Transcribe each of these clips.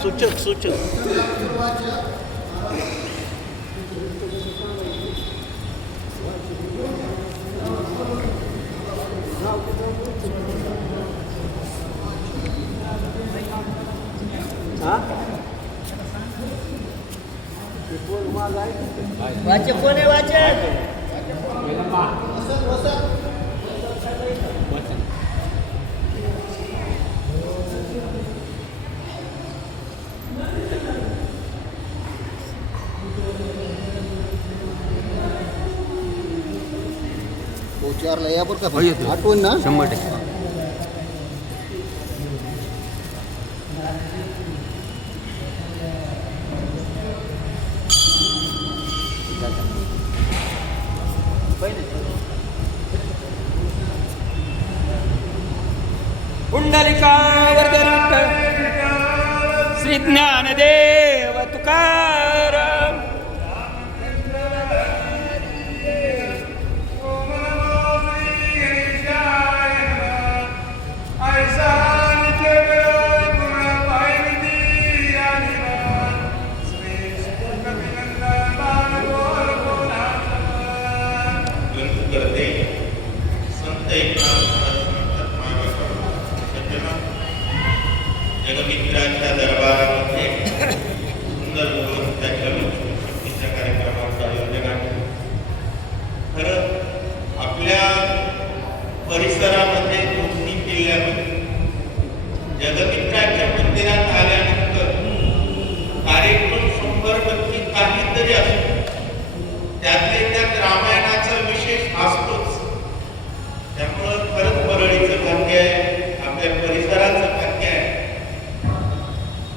सूचक सूचक वाचक कोण आहे वाचक? चारला या बरं का आठवण ना 100%. पुंडलिका वरदरुट श्री ज्ञानदेव तुकाराम. जगमित्राच्या दरबारामध्ये सुंदर त्याच्या शक्तीच्या कार्यक्रमाचं आयोजन आहे. खरं आपल्या परिसरामध्ये कोकणी किल्ल्यामध्ये जगमित्राच्या मंदिरात आल्यानंतर कार्यक्रम 100% काहीतरी असतो. त्यातले त्यात रामायणाचा विशेष असतोच. त्यामुळं खरंच परळीचं भाग्य आहे, आपल्या परिसराचं भाग्य आहे.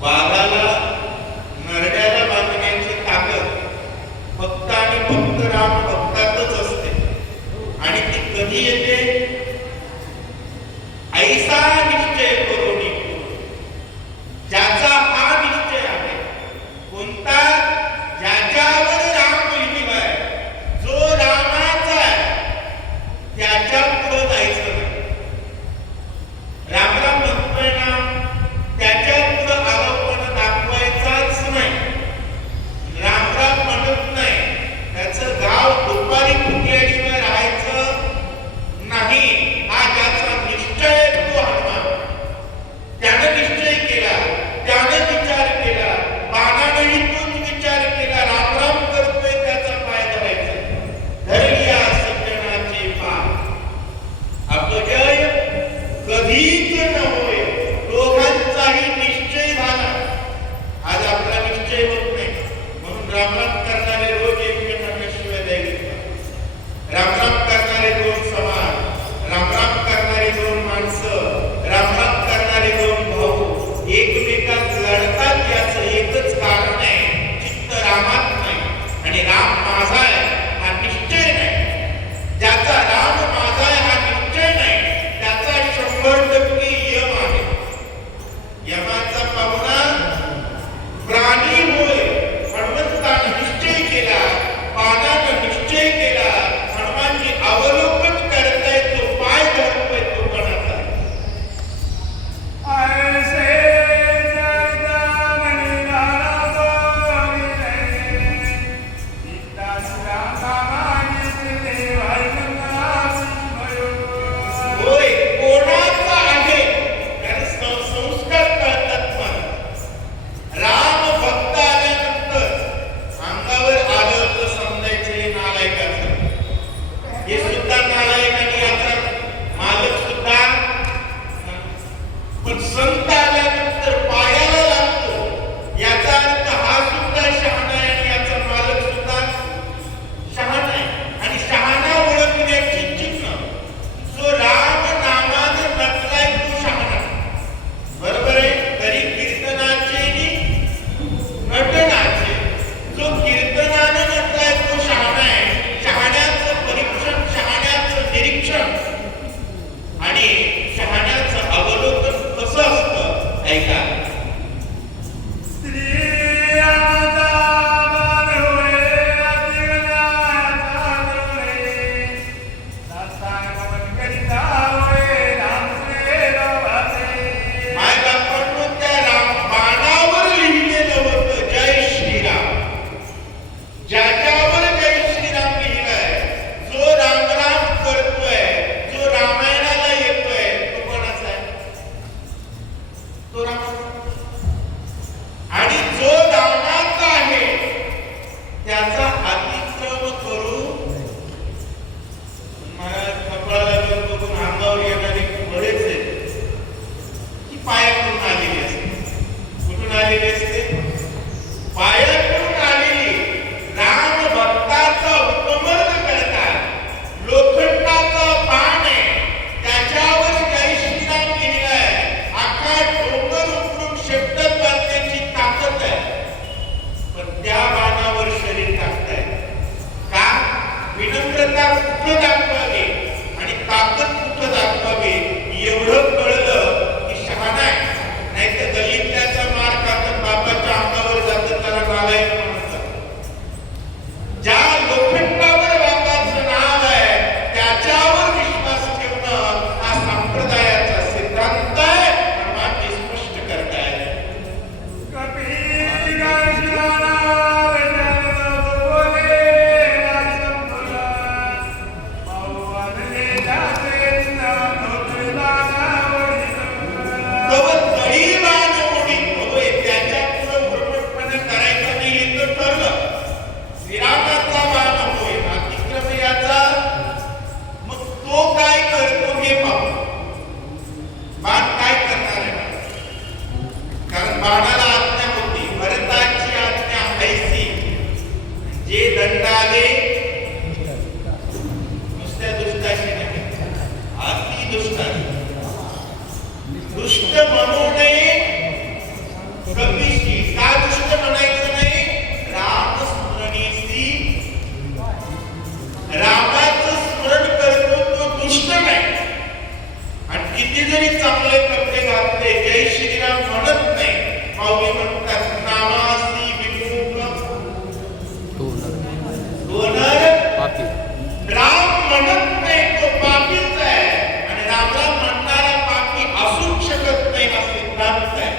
वाघाला नरड्याला बांधण्याची ताकद फक्त आणि फक्त राम भक्तातच असते. आणि ती कधी येते? ऐसा निश्चय करून ज्याचा हा निश्चय आहे. कोणता? ज्याच्यावर राम लिहिलाय, जो रामाचा आहे त्याच्या पुढे जायचं नाही. रामराम म्हणतोय ना, त्याच्या पुढे आरोपण दाखवायचाच नाही. रामराम म्हणत नाही, त्याचं गाव दुपारी फुटल्याशिवाय राहायचं नाही. हा ज्याचा निश्चय तो हनुमान. त्यानं निश्चय केला, त्यानं विचार केला, बाणानेही तोच विचार केला. रामराम करतोय त्याचा पाय धरायचा. धरल्या सज्जनाचे पाय. अपजय कधीच न होय. दोघांचाही निश्चय झाला. आज आपला निश्चय होत नाही म्हणून रामराम करणारे रोज एकमेकांना शिवाय द्यायला. रामराम करणारे दोन समाज, रामराम करणारे दोन माणसं, रामराम करणारे दोन भाऊ एकमेकात लढतात. याचं एकच कारण आहे, चित्त रामात नाही आणि राम माझा आहे हा निश्चय नाही. ज्याचा राम माझा आहे हा निश्चय नाही, त्याचा 100% यम आहे. यमाचा पाहुणा प्राणी होय. हनुमंतानं निश्चय केला, बाणानं निश्चय केला. हनुमानजी अवलोकन करताय, तो पाय धरतोय, तो कोणाचा? होय, कोणाचा आहे? कारण संस्कार कळतात. पण राम भक्त आल्यानंतर अंगावर आलं तर समजायचे नालायकाचं. हे सुद्धा नालायक आणि याचा मालक सुद्धा. पण संत आल्यानंतर पायाला लागतो. याचा अर्थ हा सुद्धा शहाणा आहे आणि याचा मालक सुद्धा शहाणा आहे. आणि शहाणा ओळखण्याची चिन्ह, जो राम नामानं नटलाय तो शहाणा. बरोबर आहे. तरी कीर्तनाचे नटनाचे, जो कीर्तनानं नटलाय तो शहाणा आहे. शहाण्याचं परीक्षण, शहाण्याचं निरीक्षण आणि शहाण्याचं अवलोकन कसं असतं ऐका. माय बापांनो, त्या बाणावर तो रामाचा. आणि जो रामाचा आहे त्याचा अतिक्रम करू मला कपाळाला बघून अंगावर येणारे बरेच आहेत की पायाकडून आलेली असते. कुठून आलेली असते? पायाकडून आलेली. राम भक्ताचा उपमर्द करतात. लोखंडाचा बाण आहे त्याच्यावर जय श्रीराम लिहिलाय. अख्खा डोंगर उकरून शेपटात बांधण्याची ताकद आहे. पण त्या बाणावर शरीर टाकताय का? विनम्रता कुठं दाखवावी आणि ताकद कुठं दाखवावी एवढं कळलं की शहाणा आहे. नाही तर दलिताचा मार खातात बापाच्या अंगावर जातात त्याला नालायक म्हणतात. ज्या लोखंडावर बापाचं नाव आहे त्याच्यावर विश्वास ठेवणं हा संप्रदायाचा सिद्धांत आहे. भगवान ते स्पष्ट करतायत. श्रीरामाचा बाण होय अतिक्रम याचा. मग तो काय करतो हे पाहू. बाण काय करणार आहे? कारण बाणाला आज्ञा होती. भरताची आज्ञा ऐसी जे दंडाले नुसत्या दुष्टाशी नाही अति दुष्टाशी. दुष्ट म्हणू नये कपीशी. का दुष्ट म्हणायचं नाही? रामस्मरणीसी. रामाचं स्मरण करतो तो दुष्ट नाही. आणि किती जरी चांगले कपडे घातले जय श्रीराम म्हणत नाही. माऊली म्हणतात नामासी विमुख दोनर राम म्हणत नाही तो पापीच आहे. आणि रामला म्हणणारा पापी असूच शकत नाही हा सिद्धांत आहे.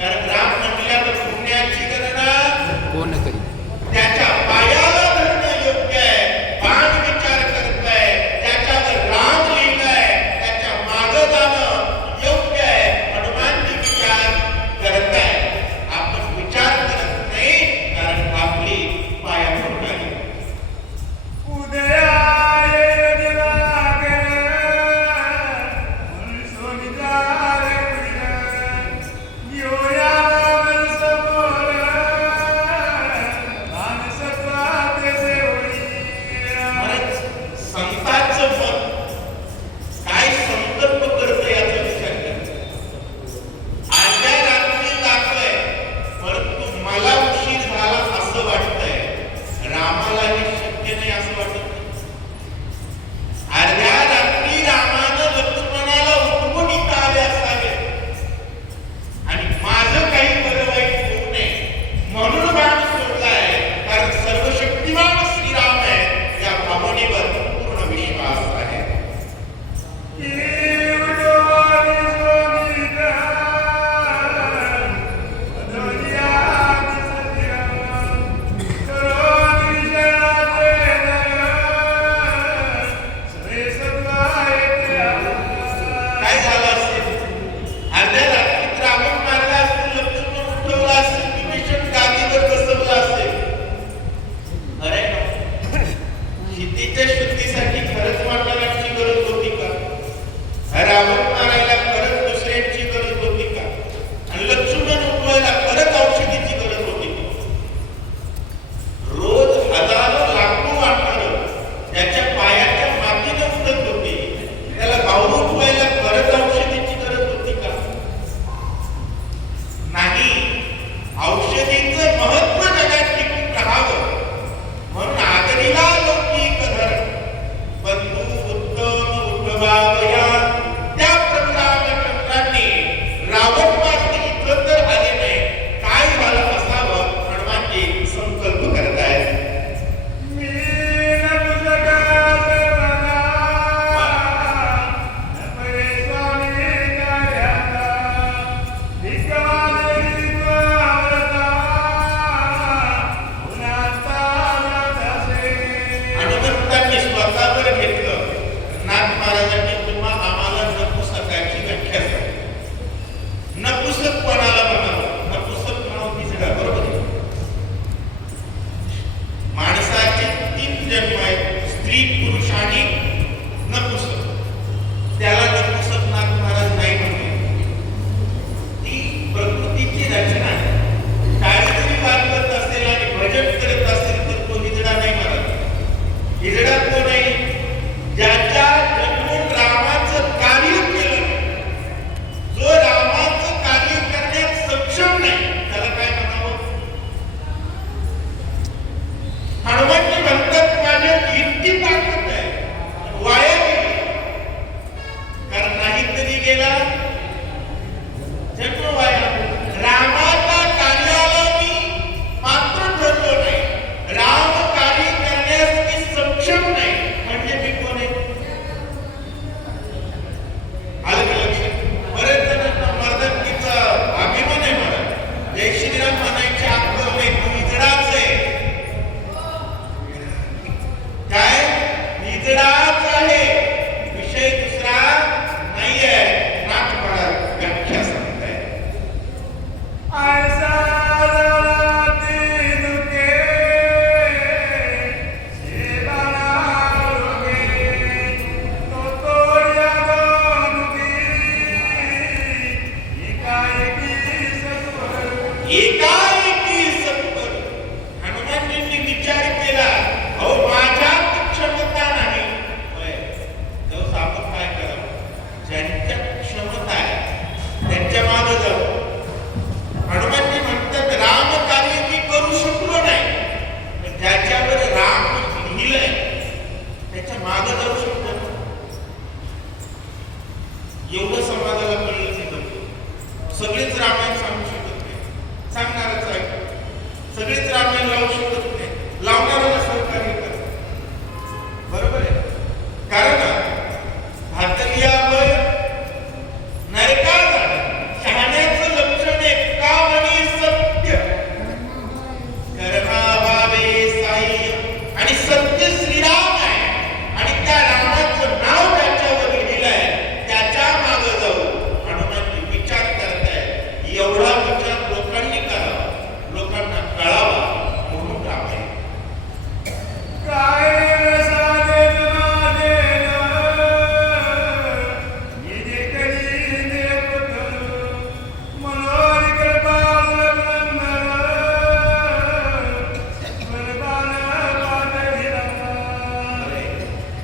कारण राम म्हटल्यावर पुण्याची गणना कोण करी त्याच्या पायाला धरणं योग्य आहे. बाण विचार करताय त्याच्यावर राम लिहिलाय त्याच्या मागं जाणं योग्य आहे. हनुमानजी विचार करताय. आपण विचार करत नाही कारण आपली पाया पडून आली. संतांचं मन काय संकल्प करतं याचा विचार करा. अर्ध्या रात्री लागलंय परंतु मला उशीर झाला असं वाटतंय. रामाला हे शक्य नाही असं वाटत नाही. अर्ध्या रात्री रामानं लक्ष्मणाला उठवून इथं आले असावे आणि माझं काही बरं वाईट होऊ नये म्हणून बाण सोडलाय. कारण सर्वशक्तिमान श्रीराम आहे या भावनेवर पूर्ण विश्वास आहे. काय झालं असेल? अर्ध्या रात्रीत रावण मारला असेल, लक्ष्मण उठवला असेल, विभीषण गादीवर बसवला असेल. अरे शेतीच्या शुद्धीसाठी खरंच मारणाऱ्यांची गरज होती का? रावण मारायला खरंच दुसऱ्यांची गरज होती का? आणि लक्ष्मण उठवायला खरंच औषधीची गरज होती का? रोज हजारो लाखो वाटणारं त्याच्या पायाच्या मातीनं उडत होते. त्याला भाऊ उठवायला खरंच औषधीची गरज होती का? नाही. औषधीचं महत्व जगात टिकून राहावं म्हणून आदरीला लौकिक धर्म बंधू उत्तम उद्भवावया त्या प्रभुरामचंद्रांनी रावण मारणे इथं तर आले नाही. काय झालं असावं? हनुमानजी संकल्प करतायत. हनुमंतांनी स्वतःवर घेतलं. नाथ महाराजांनी तुम्हा आम्हाला नपुसकाची व्याख्या सांगितली. नपुसक एकाएकी सत्वर हनुमानजींनी विचार केला, अहो माझ्यात क्षमता नाही. तेव्हा आपण काय करावं? ज्यांच्या क्षमता आहे त्यांच्या मागे जाऊ. हनुमानजी म्हणतात राम कार्य मी करू शकलो नाही, पण ज्याच्यावर राम लिहिलंय त्याच्या मागे जाऊ शकतो. एवढं समाजाला कळलं की सगळेच रामायण सांगू शकत नाही, सांगणारच आहे. सगळेच रामायण लावू शकत नाही, लावणाऱ्याला सरकार येतात. बरोबर आहे. कारण भातलियावर नरका झालं. शहाण्याचं लक्षण एकावणी सत्य कर्माभावे साई आणि सत्य श्रीराम आहे. आणि त्या रामाचं नाव त्याच्यावर लिहिलं आहे, त्याच्या मागे जाऊ. हनुमानजी विचार करतायत. एवढा विचार लोकांनी करावा, लोकांना कळावा, म्हणून रामायण.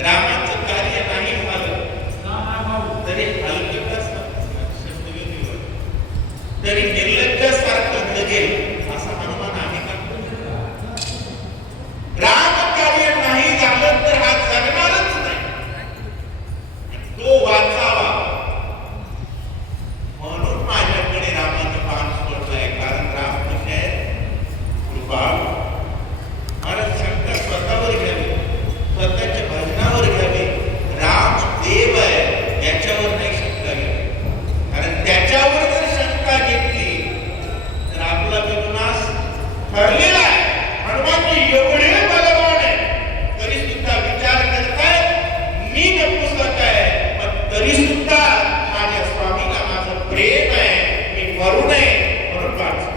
रामाचं कार्य नाही झालं तरी हलकट तरी निर्लज्जासारखं जगेल असा हनुमान आहे का? राम कार्य नाही झालं तर हा जगणारच नाही, तो वाचावा. म्हणून माझ्याकडे रामाचं पान सोडलंय. कारण राम कसे आहेत? कृपाळू. महाराज शंकर स्वतःवर घ्यावे, स्वतःच्या भजनावर घ्यावे. राम देव आहे याच्यावर नाही शंका घ्यावी. कारण त्याच्यावर जर शंका घेतली तर आपला विनाश ठरलेला आहे. हनुमानजी एवढे बलवान आहे तरी सुद्धा विचार करतायत मी नपुसक आहे, पण तरी सुद्धा माझ्या स्वामीला माझं प्रेम आहे, मी मरू नये म्हणून वाचतो.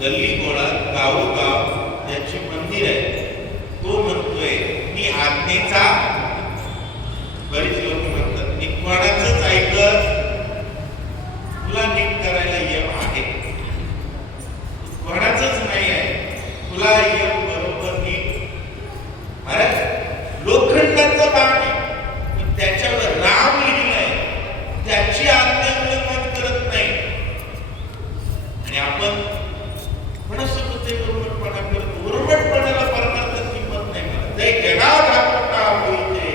गल्ली गोळात गावोगाव ज्याची मंदिर आहे तो म्हणतोय मी आज्ञेचा. बरीच लोक म्हणतात मी कोणाचंच ऐकत, तुला नीट करायला यम आहे, कोणाचंच नाही आहे, तुला यम बरोबर नीट. अरे लोखंडाचं बाण आहे पण त्याच्यावर राम लिहिलंय, त्याची आज्ञा उल्लंघन करत नाही. आणि आपण उर्मटपणाला परमार्थ किंमत नाही. मला जय जगा होईते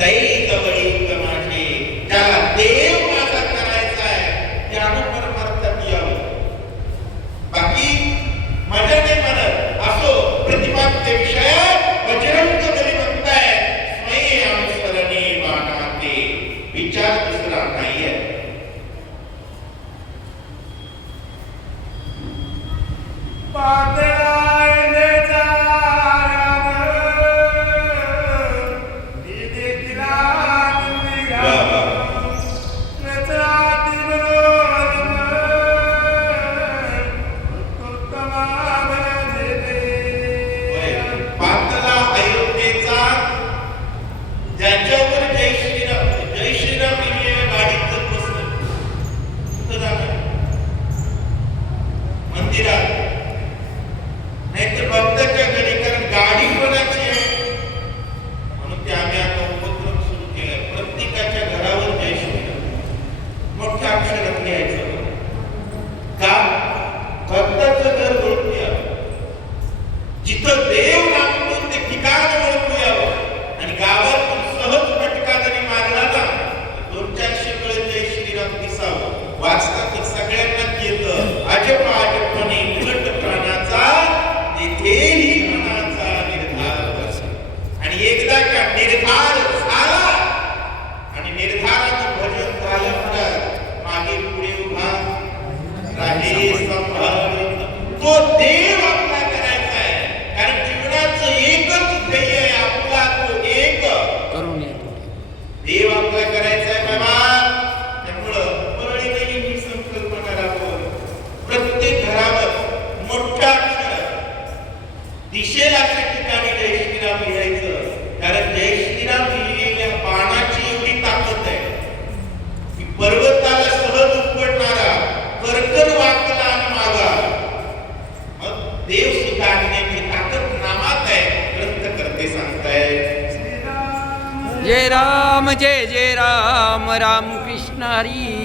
तै जिथं देव नांदून ते ठिकाण ओळखू यावं आणि गावातून सहज फटका जरी मारला ना 200-400 कळे जय श्रीराम दिसावं. वाचता तर सगळ्यांनाच येतं अजपाने उलट प्राणाचा तेथेही मनाचा निर्धार. आणि एकदा का निर्धार झाला आणि निर्धाराचं भजन झालं म्हणत मागे पुढे उभा राजे संभाळून तो देव आपला करायचा आहे. कारण जीवनाचं एकच ध्येय आहे आपला तो एक करून येतो देव आपला करायचा आहे बाबा. त्यामुळं पळीने ही संकल्पना राबवून प्रत्येक घरावर मोठ्या दिशेला त्या ठिकाणी जय श्रीराम लिहायचं. कारण जय श्रीराम लिहिलेल्या बाणाची एवढी ताकद आहे की पर्वताला सहज उपडणारा कर्कन वाकला आणि मागा. मग देव सुद्धा आणण्याची ताकद नामात आहे. ग्रंथकर्ते सांगतायत जय राम जय जय राम राम कृष्ण हरी